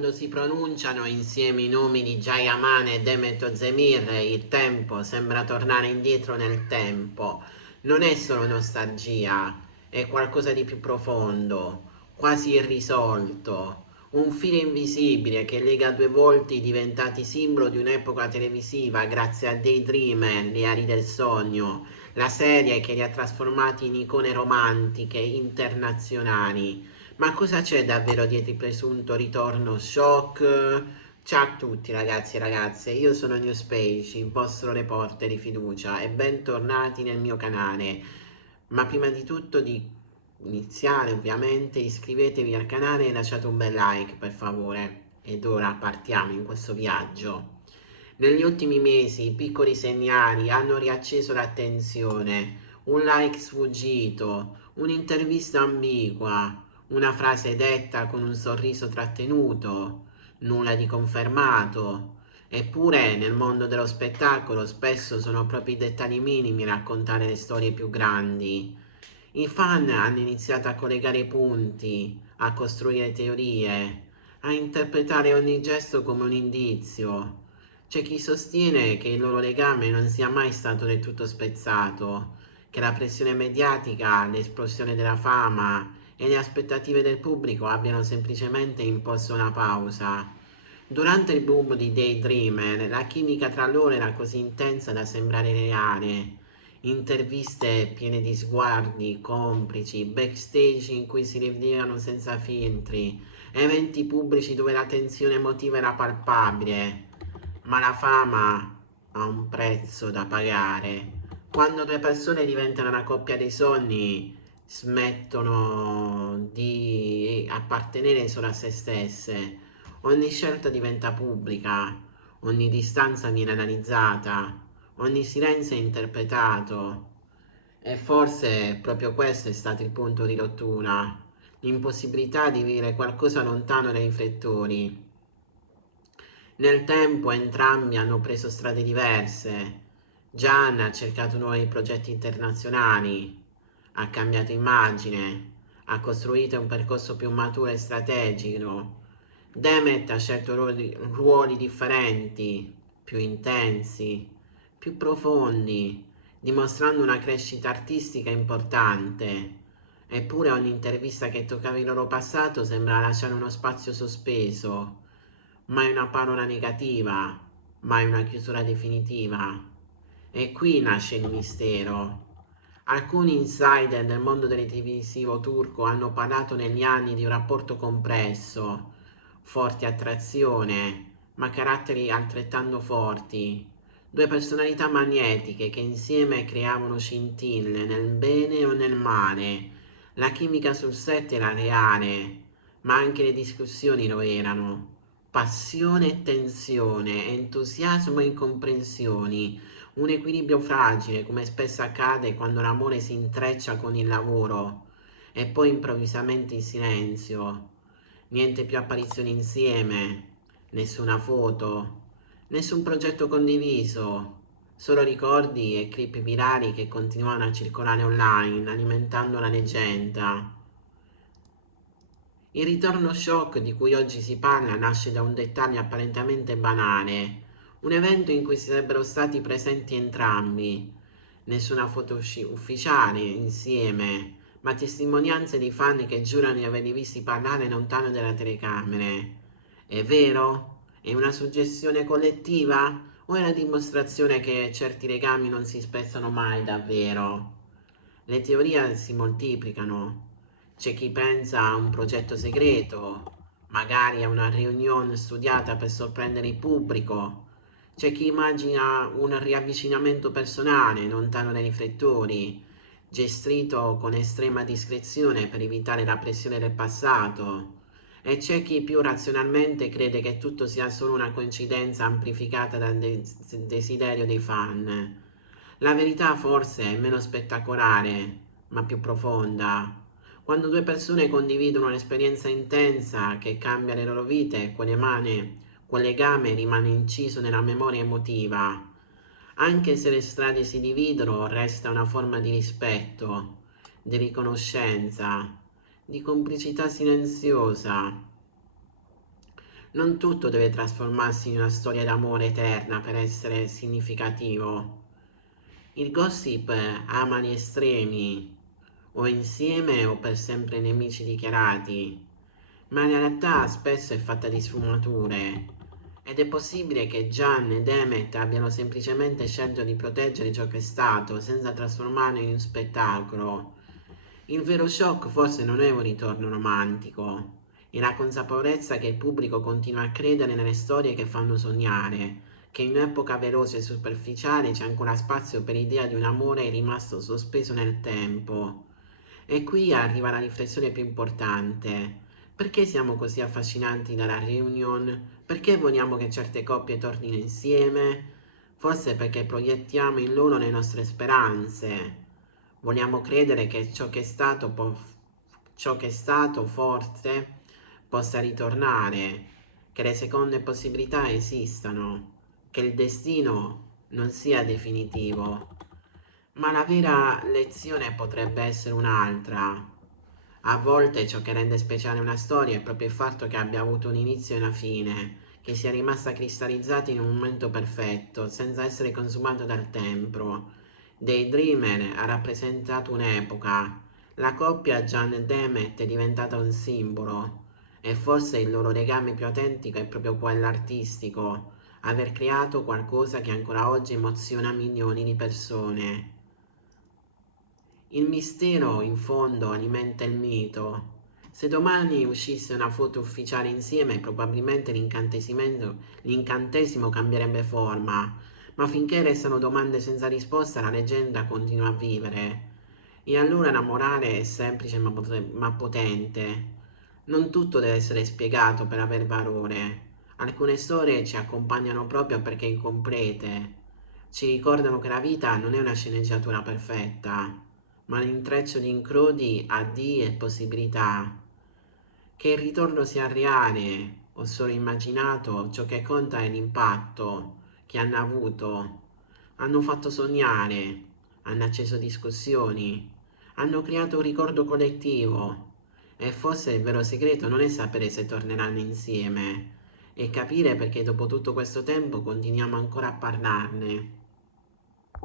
Quando si pronunciano insieme i nomi di Jayaman e Demet Özdemir, il tempo sembra tornare indietro nel tempo. Non è solo nostalgia, è qualcosa di più profondo, quasi irrisolto. Un filo invisibile che lega due volti diventati simbolo di un'epoca televisiva grazie a Daydreamer, gli ari del sogno, la serie che li ha trasformati in icone romantiche internazionali. Ma cosa c'è davvero dietro il presunto ritorno shock? Ciao a tutti ragazzi e ragazze, io sono Newspage, il vostro reporter di fiducia e bentornati nel mio canale. Ma prima di tutto di iniziare ovviamente iscrivetevi al canale e lasciate un bel like per favore. Ed ora partiamo in questo viaggio. Negli ultimi mesi i piccoli segnali hanno riacceso l'attenzione, un like sfuggito, un'intervista ambigua, una frase detta con un sorriso trattenuto, nulla di confermato. Eppure nel mondo dello spettacolo spesso sono proprio i dettagli minimi a raccontare le storie più grandi. I fan hanno iniziato a collegare i punti, a costruire teorie, a interpretare ogni gesto come un indizio. C'è chi sostiene che il loro legame non sia mai stato del tutto spezzato, che la pressione mediatica, l'esplosione della fama e le aspettative del pubblico abbiano semplicemente imposto una pausa. Durante il boom di Daydreamer, la chimica tra loro era così intensa da sembrare reale. Interviste piene di sguardi complici, backstage in cui si rivedevano senza filtri, eventi pubblici dove la tensione emotiva era palpabile. Ma la fama ha un prezzo da pagare. Quando due persone diventano una coppia dei sogni, smettono di appartenere solo a se stesse. Ogni scelta diventa pubblica, ogni distanza viene analizzata, ogni silenzio è interpretato. E forse proprio questo è stato il punto di rottura, l'impossibilità di vivere qualcosa lontano dai riflettori. Nel tempo entrambi hanno preso strade diverse. Gian ha cercato nuovi progetti internazionali, ha cambiato immagine, ha costruito un percorso più maturo e strategico. Demet ha scelto ruoli differenti, più intensi, più profondi, dimostrando una crescita artistica importante. Eppure ogni intervista che toccava il loro passato sembra lasciare uno spazio sospeso, mai una parola negativa, mai una chiusura definitiva. E qui nasce il mistero. Alcuni insider del mondo televisivo turco hanno parlato negli anni di un rapporto complesso, forte attrazione, ma caratteri altrettanto forti. Due personalità magnetiche che insieme creavano scintille nel bene o nel male. La chimica sul set era reale, ma anche le discussioni lo erano. Passione e tensione, entusiasmo e incomprensioni, un equilibrio fragile come spesso accade quando l'amore si intreccia con il lavoro e poi improvvisamente il silenzio. Niente più apparizioni insieme, nessuna foto, nessun progetto condiviso, solo ricordi e clip virali che continuano a circolare online, alimentando la leggenda. Il ritorno shock di cui oggi si parla nasce da un dettaglio apparentemente banale, un evento in cui sarebbero stati presenti entrambi. Nessuna foto ufficiale insieme, ma testimonianze di fan che giurano di averli visti parlare lontano dalle telecamere. È vero? È una suggestione collettiva? O è la dimostrazione che certi legami non si spezzano mai davvero? Le teorie si moltiplicano. C'è chi pensa a un progetto segreto, magari a una riunione studiata per sorprendere il pubblico. C'è chi immagina un riavvicinamento personale, lontano dai riflettori, gestito con estrema discrezione per evitare la pressione del passato. E c'è chi più razionalmente crede che tutto sia solo una coincidenza amplificata dal desiderio dei fan. La verità forse è meno spettacolare, ma più profonda. Quando due persone condividono un'esperienza intensa che cambia le loro vite, quel legame rimane inciso nella memoria emotiva. Anche se le strade si dividono, resta una forma di rispetto, di riconoscenza, di complicità silenziosa. Non tutto deve trasformarsi in una storia d'amore eterna per essere significativo. Il gossip ama gli estremi, o insieme o per sempre nemici dichiarati, ma in realtà spesso è fatta di sfumature. Ed è possibile che Gian ed Emmet abbiano semplicemente scelto di proteggere ciò che è stato, senza trasformarlo in un spettacolo. Il vero shock forse non è un ritorno romantico, è la consapevolezza che il pubblico continua a credere nelle storie che fanno sognare, che in un'epoca veloce e superficiale c'è ancora spazio per l'idea di un amore rimasto sospeso nel tempo. E qui arriva la riflessione più importante. Perché siamo così affascinanti dalla reunion? Perché vogliamo che certe coppie tornino insieme? Forse perché proiettiamo in loro le nostre speranze. Vogliamo credere che ciò che è stato forte possa ritornare, che le seconde possibilità esistano, che il destino non sia definitivo. Ma la vera lezione potrebbe essere un'altra. A volte ciò che rende speciale una storia è proprio il fatto che abbia avuto un inizio e una fine, che sia rimasta cristallizzata in un momento perfetto, senza essere consumato dal tempo. Daydreamer ha rappresentato un'epoca, la coppia Gian e Demet è diventata un simbolo, e forse il loro legame più autentico è proprio quello artistico, aver creato qualcosa che ancora oggi emoziona milioni di persone. Il mistero, in fondo, alimenta il mito. Se domani uscisse una foto ufficiale insieme, probabilmente l'incantesimo cambierebbe forma, ma finché restano domande senza risposta, la leggenda continua a vivere. E allora la morale è semplice ma potente. Non tutto deve essere spiegato per aver valore. Alcune storie ci accompagnano proprio perché incomplete. Ci ricordano che la vita non è una sceneggiatura perfetta, ma un intreccio di incrodi, addii e possibilità. Che il ritorno sia reale o solo immaginato, ciò che conta è l'impatto che hanno avuto. Hanno fatto sognare, hanno acceso discussioni, hanno creato un ricordo collettivo. E forse il vero segreto non è sapere se torneranno insieme, è capire perché dopo tutto questo tempo continuiamo ancora a parlarne.